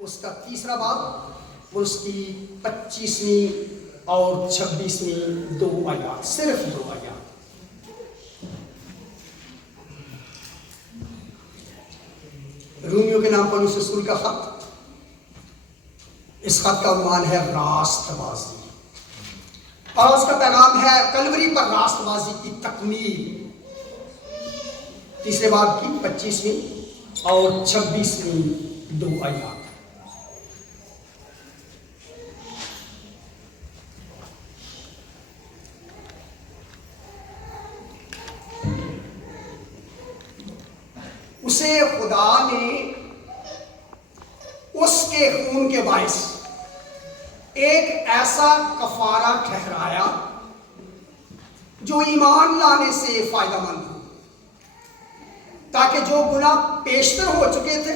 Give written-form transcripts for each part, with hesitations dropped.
اس کا تیسرا باب، اس کی 25ویں اور 26ویں 2 آیات، صرف 2 آیات۔ رومیوں کے نام پولس رسول کا خط، اس خط کا عنوان ہے راست بازی، اور اس کا پیغام ہے کلوری پر راست بازی کی تکمیل۔ تیسرے باب کی 25ویں اور 26ویں 2 آیات۔ اسے خدا نے اس کے خون کے باعث ایک ایسا کفارہ ٹھہرایا جو ایمان لانے سے فائدہ مند ہو، تاکہ جو گناہ پیشتر ہو چکے تھے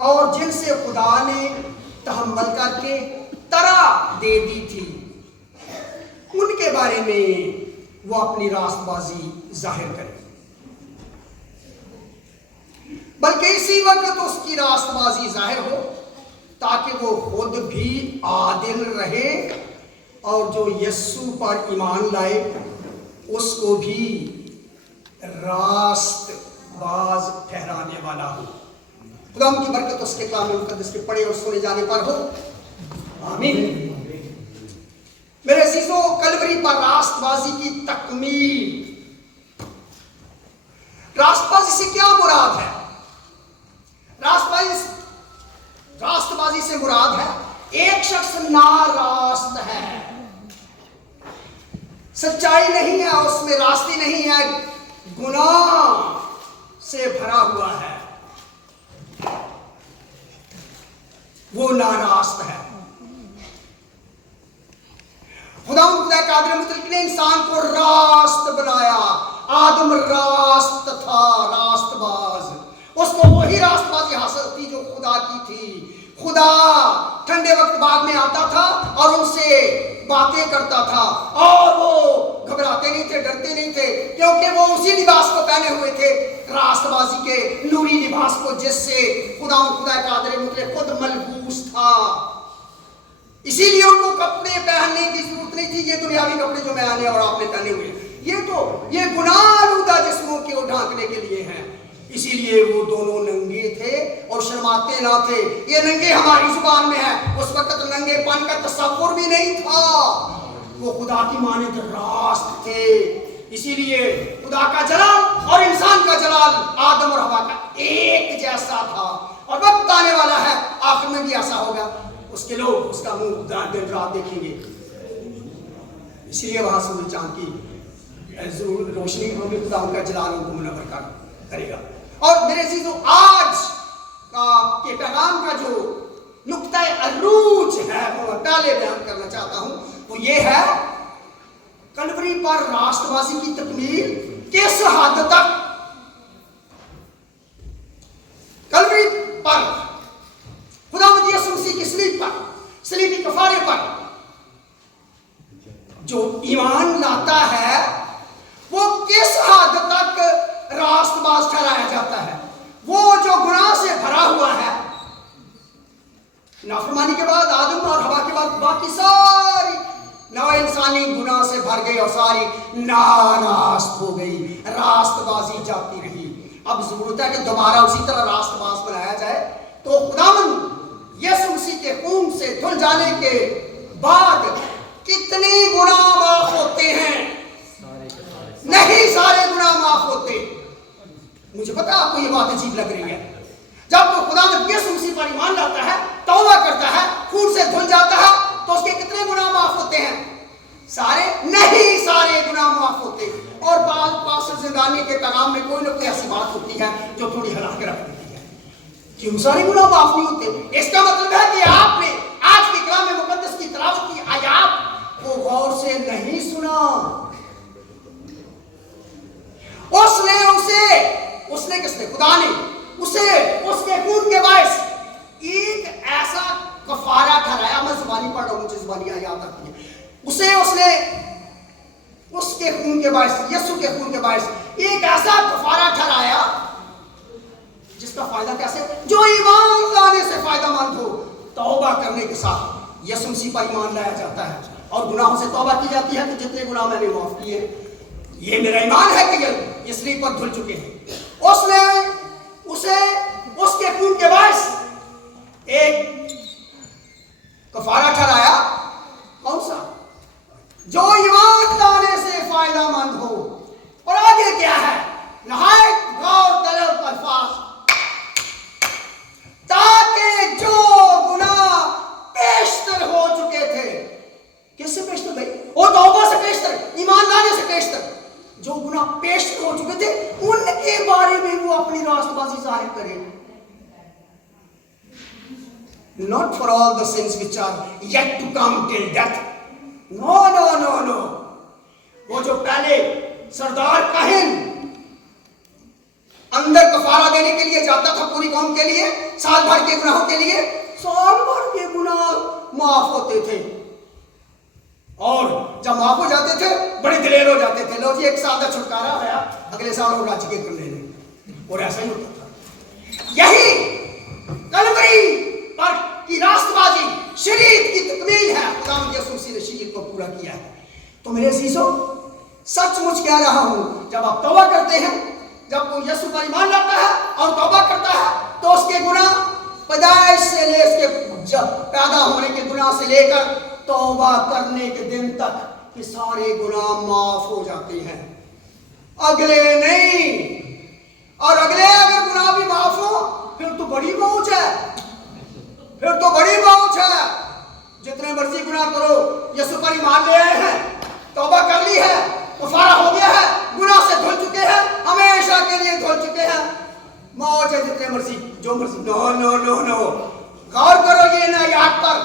اور جن سے خدا نے تحمل کر کے طرح دے دی تھی، ان کے بارے میں وہ اپنی راست بازی ظاہر کرے، بلکہ اسی وقت اس کی راست بازی ظاہر ہو تاکہ وہ خود بھی عادل رہے اور جو یسوع پر ایمان لائے اس کو بھی راست باز ٹھہرانے والا ہو۔ خدا ان کی برکت اس کے کلام مقدس کے پڑھے اور سنے جانے پر ہو، آمین۔ میرے عزیزوں، کلوری پر راست بازی کی تکمیل، راست بازی سے کیا مراد ہے؟ راست بازی سے مراد ہے ایک شخص ناراست ہے، سچائی نہیں ہے، اس میں راستی نہیں ہے، گناہ سے بھرا ہوا ہے، وہ ناراست ہے۔ خدا قادر مطلق نے انسان کو راست بنایا، آدم راست تھا، راست باز، اس کو وہی راست بازی حاصل تھی جو خدا کی تھی۔ خدا ٹھنڈے وقت باغ میں آتا تھا اور ان سے باتیں کرتا تھا، اور وہ گھبراتے نہیں تھے، ڈرتے نہیں تھے، کیونکہ وہ اسی لباس کو پہنے ہوئے تھے، راست بازی کے نوری لباس کو، جس سے خدا قادر مطلق خود ملبوس تھا۔ اسی لیے ان کو کپڑے پہننے کی ضرورت نہیں تھی، یہ دنیاوی کپڑے جو میں نے اور آپ نے پہنے ہوئے، یہ گناہ آلودہ جسموں کو ڈھانکنے کے لیے ہیں۔ اسی لیے وہ دونوں ننگے تھے اور شرماتے نہ تھے۔ یہ ننگے ہماری زبان میں ہے، اس وقت ننگے پن کا تصور بھی نہیں تھا، وہ خدا کی مانند راست تھے۔ اسی لیے خدا کا جلال اور انسان کا جلال آدم اور حوا کا ایک جیسا تھا، اور وقت آنے والا ہے آخر میں بھی ایسا ہوگا، اس کے لوگ اس کا منہ دن رات دیکھیں گے۔ اسی لیے وہاں سورج چاند کی روشنی ہوگی، خدا ان کا جلال ان کو منور کرے گا۔ اور میرے عزیزوں، آج کے پیغام کا جو نقطہ عروج ہے وہ میں پہلے بیان کرنا چاہتا ہوں، وہ یہ ہے کلوری پر راست بازی کی تکمیل کس حد تک؟ کلوری پر خداوند یسوع مسیح کی صلیب پر، صلیبی کفارے پر جو ایمان لاتا ہے وہ کس حد تک راست باز ٹھہرایا جاتا ہے؟ وہ جو گناہ سے بھرا ہوا ہے، نافرمانی کے بعد آدم اور حوا کے بعد باقی ساری نو انسانی گناہ سے بھر گئی اور ساری ناراست ہو گئی، راست بازی جاتی رہی۔ اب ضرورت ہے کہ دوبارہ اسی طرح راست باز بنایا جائے، تو خداوند یسوع مسیح کے خون سے دھل جانے کے بعد کتنے گناہ معاف ہوتے ہیں؟ نہیں سارے گناہ معاف ہوتے۔ مجھے پتا آپ کو یہ بات عجیب لگ رہی ہے، جب کوئی خداوند یسوع مسیح پر ایمان لاتا ہے، توبہ کرتا ہے، خون سے دھل جاتا ہے، تو اس کے کتنے گناہ معاف ہوتے ہیں؟ سارے نہیں، سارے گناہ معاف ہوتے۔ اور بعض پاسر زندانی کے پیغام میں کوئی نہ کوئی ایسی بات ہوتی ہے جو تھوڑی ہلا کے رکھ دیتی ہے، کیوں سارے گناہ معاف نہیں ہوتے؟ اس کا مطلب ہے کہ آپ نے آج کے کلام مقدس کی تلاوت کی آیات کو غور سے نہیں سنا۔ خدا نے اسے اس کے خون کے باعث ایک ایسا کفارہ ٹھہرایا۔ میں زبانی پڑھ رہا ہوں، مجھے زبانی یاد آتی ہے۔ اسے اس نے اس کے خون کے باعث، یسوع کے خون کے باعث ایک ایسا کفارہ ٹھہرایا جس کا فائدہ کیسے؟ جو ایمان لانے سے فائدہ مند کرنے کے ساتھ یسوع مسیح پر ایمان لایا جاتا ہے اور گناہوں سے توبہ کی جاتی ہے کہ جتنے گناہ میں نے معاف کیے یہ میرا ایمان ہے کہ یہ صلیب پر دھل چکے ہیں. اس نے اسے اس کے خون کے باعث ایک کفارہ ٹھہرایا. کون سا؟ جو ایمان لانے سے فائدہ مند ہو. اور آگے کیا ہے؟ نہایت غور طلب الفاظ. تاکہ جو گناہ پیشتر ہو چکے تھے. کس سے پیشتر بھائی؟ وہ توبہ سے پیشتر، ایمان لانے سے پیشتر. جو گناہ پیشتر ہو چکے تھے ان کے بارے میں وہ اپنی راست بازی ظاہر کرے. Not for all the sins which are yet to come till death. No, no, no, no. وہ جو پہلے سردار کاہن اندر کفارہ دینے کے لیے جاتا تھا پوری قوم کے لیے، سال بھر کے گناہوں کے لیے، سال بھر کے گناہ معاف ہوتے تھے. اور جب معاف ہو جاتے تھے بڑے دلیر ہو جاتے تھے. لو جی ایک سال کا چھٹکارا آیا، اگلے سال وہ راج کے کر لے لیں. اور ایسا ہی ہوتا تھا. یہی کلوری پر کی راست بازی شریعت کی تکمیل ہے. خدا یسوع مسیح نے شریعت کو پورا کیا ہے. تو میرے عزیزوں، سچ مچ کہہ رہا ہوں، جب آپ توبہ کرتے ہیں، جب کوئی یسوع پر ایمان لاتا ہے اور توبہ کرتا ہے تو اس کے گناہ پیدائش سے لے اس کے پیدا ہونے کے گناہ سے لے کر توبہ کرنے کے دن تک یہ سارے گناہ معاف ہو جاتے ہیں. اگلے نہیں. اور اگلے اگر گناہ بھی معاف ہو پھر تو بڑی موج ہے. پھر تو بڑی موج ہے. جتنے مرضی گناہ کرو، یسوع پر ایمان لے آئے ہیں، توبہ کر لی ہے، کفارہ ہو گیا ہے، گناہ سے دھل چکے ہیں، ہمیشہ کے لیے دھل چکے ہیں. موج ہے جتنے مرضی جو مرضی. نو نو نو نو. غور کرو یہ نایات پر.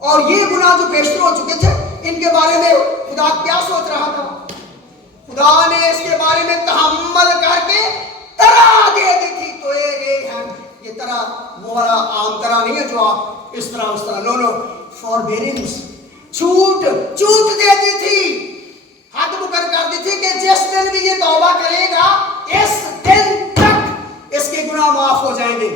اور یہ گناہ جو پیشتر ہو چکے تھے ان کے بارے میں خدا کیا سوچ رہا تھا؟ خدا نے اس کے بارے میں تحمل کر کے طرح دے دی تھی. تو یہ طرح وہ والا عام طرح نہیں ہے جو آپ اس طرح اس طرح. نو نو. فاربیرنس، چھوٹ دے دی تھی. حد مقرر کر دی تھی کہ جس دن بھی یہ توبہ کرے گا اس دن تک اس کے گناہ معاف ہو جائیں گے.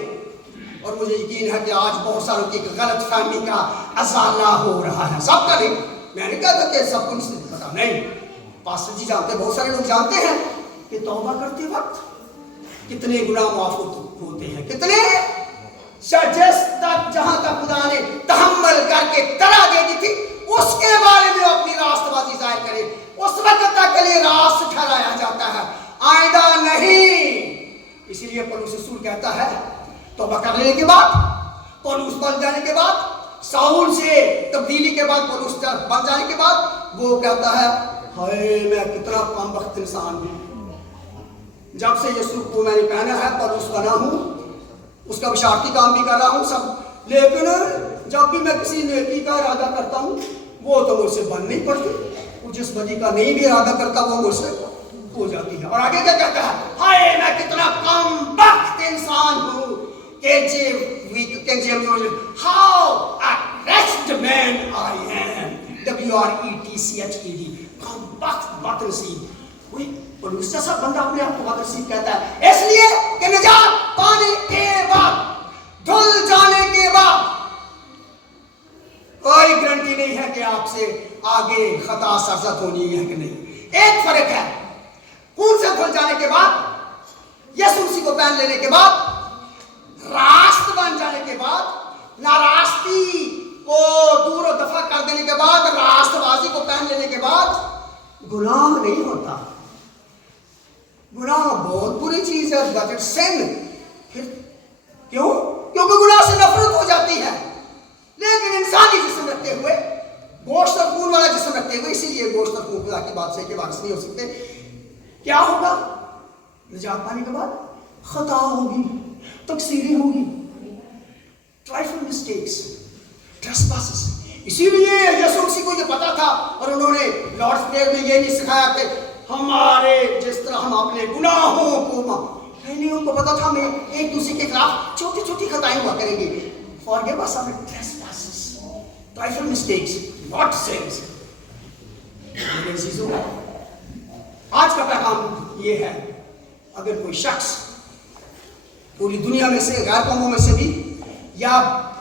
اور مجھے یقین ہے کہ آج بہت ساروں کی غلط فہمی کا ازالہ ہو رہا ہے. سب کا نہیں، میں نے کہا تھا کہ سب کو نہیں پتا. نہیں، پاسٹر جی جانتے، بہت سارے لوگ جانتے ہیں کہ توبہ کرتے وقت کتنے گناہ معاف ہوتے ہیں. کتنے؟ جس تک جہاں تک خدا نے تحمل کر کے طرح دے دی تھی اس کے بارے میں اپنی راست بازی ظاہر کرے. اس وقت تک کے لیے راست ٹھہرایا جاتا ہے، آئندہ نہیں. اسی لیے پولس رسول کہتا ہے توبہ کر لینے کے بعد، پولس بن جانے کے بعد، ساؤل سے تبدیلی کے بعد، پولس بن جانے کے بعد وہ کہتا ہے ہائے میں کتنا کم بخت انسان ہوں. جب سے یسوع کو میں نے پہنا ہے پولس بنا ہوں، اس کا بشارتی کام بھی کر رہا ہوں سب. لیکن جب بھی میں کسی نیکی کا ارادہ کرتا ہوں وہ تو مجھ سے بن نہیں پڑتی. وہ جس بدی کا نہیں بھی ارادہ کرتا وہ مجھ سے ہو جاتی ہے. اور آگے کیا کہتا ہے؟ ہائے میں کتنا کم بخت انسان ہوں. How a wretched man I am. WRETCHED. کم بخت نصیب. پولس جیسا بندہ اپنے آپ کو بد نصیب کہتا ہے اس لیے کہ نجات پانے کے بعد، دھل جانے کے بعد کوئی گارنٹی نہیں ہے کہ آپ سے آگے خطا سرزد ہونی ہے کہ نہیں. ایک فرق ہے، خون سے دھل جانے کے بعد، یسوع مسیح کو پہن لینے کے بعد، راست بن جانے کے بعد، ناراستی کو دور و دفع کر دینے کے بعد، راست بازی کو پہن لینے کے بعد گناہ نہیں ہوتا. گناہ بہت بری چیز ہے. بٹ اٹس سن. کیوں؟ کیونکہ گناہ سے نفرت ہو جاتی ہے. لیکن انسانی جسم رکھتے ہوئے، گوشت اور خون والا جسم رکھتے ہوئے، اسی لیے گوشت اور خون خدا کی بات سے کے وارث نہیں ہو سکتے. کیا ہوگا؟ نجات پانے کے بعد خطا ہوگی، تقصیریں ہوگی، ٹرائفل مسٹیکس، ٹریسپاسز. اسی لیے یسوع مسیح کو یہ پتا تھا اور انہوں نے لارڈس پریئر میں یہ نہیں سکھایا کہ ہمارے جس طرح ہم اپنے گناہوں کو نہیں، ان کو پتا تھا ہمیں ایک دوسرے کے خلاف چھوٹی چھوٹی خطائیں ہوا کریں گے. Forgive us our trespasses, trifle mistakes, not sins. میرے عزیزوں، آج کا پیغام یہ ہے، اگر کوئی شخص پوری دنیا میں سے، غیر قوموں میں سے بھی یا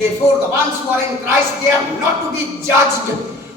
Therefore the ones who are in Christ they are not to be judged।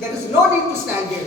there is no need to stand there।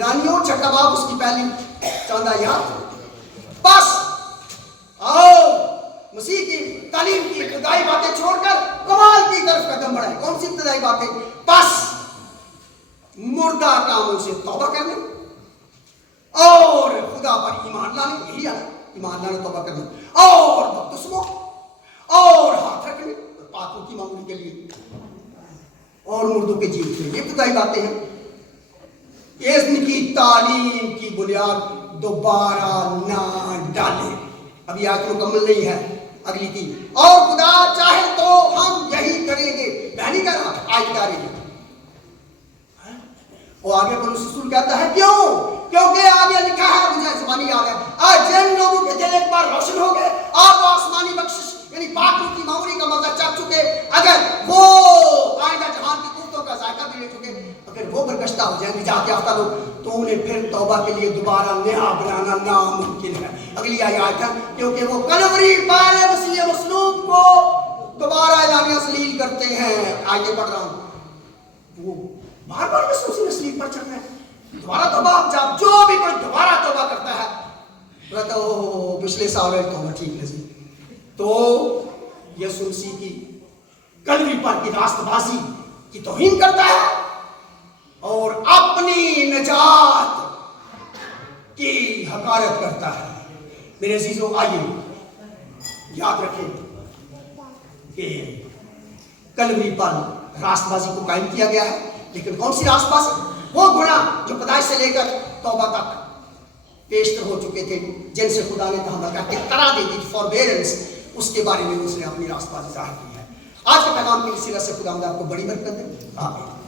عبرانیوں 6 باب اس کی پہلی چند آیات. بس آؤ مسیح کی تعلیم کی ابتدائی باتیں چھوڑ کر کمال کی طرف قدم بڑھائیں. کون سی ابتدائی باتیں؟ بس مردہ کاموں سے توبہ کرنے اور خدا پر ایمان لانے. یہی ہے ایمان لانا، توبہ کرنا، اور بپتسمہ اور ہاتھ رکھنے پاکوں کی معمولی کے لیے اور مردوں کے جی اٹھنے. یہ ابتدائی باتیں ہیں. ان کی تعلیم کی بنیاد دوبارہ نہ ڈالیں. ابھی آج مکمل نہیں ہے، اگلی تھی. اور خدا چاہے تو ہم یہی کریں گے. میں نہیں کہہ رہا، آج کریں گے. وہ آگے پولس رسول کہتا ہے کیوں؟ کیونکہ آگے لکھا ہے، مجھے زبانی یاد ہے، آج جن لوگوں کے دل ایک بار روشن ہو گئے اور وہ آسمانی بخشش یعنی پاکوں کی معمولی کا مزہ چکھ چکے، اگر وہ آئندہ جہان کی قوتوں کا ذائقہ بھی لے چکے، اگر وہ برگشتہ ہو جائیں نجات یافتہ لوگ، تو انہیں پھر توبہ کے لیے دوبارہ نیا بنانا ناممکن ہے. اگلی آیات ہے کیونکہ وہ کلوری پار مسیح مصلوب کو دوبارہ اعلانیہ ذلیل کرتے ہیں. آیتیں پڑھ رہا ہوں. وہ بار بار مسیح مسلیم پر چل رہے ہیں. دوبارہ توبہ، جب جو بھی کوئی دوبارہ توبہ کرتا ہے کہتا ہے پچھلے سال ہے توبہ ٹھیک نہیں. تو یسوع مسیح کی کلوری پر کی راست بازی کی توہین کرتا ہے اور اپنی نجات کی حقارت کرتا ہے. میرے عزیزوں آئیے یاد رکھیں کہ کلوری پر راست بازی کو قائم کیا گیا ہے، لیکن کون سی راست بازی؟ وہ گناہ جو پیدائش سے لے کر توبہ تک پیشتر ہو چکے تھے، جن سے خدا نے تحمل کر کے طرح دے دی فوربیرنس، اس کے بارے میں اس نے اپنی راست بازی ظاہر کی ہے. آج کے پیغام کی وسیلہ سے خدا آپ کو بڑی برکت دے. آمین.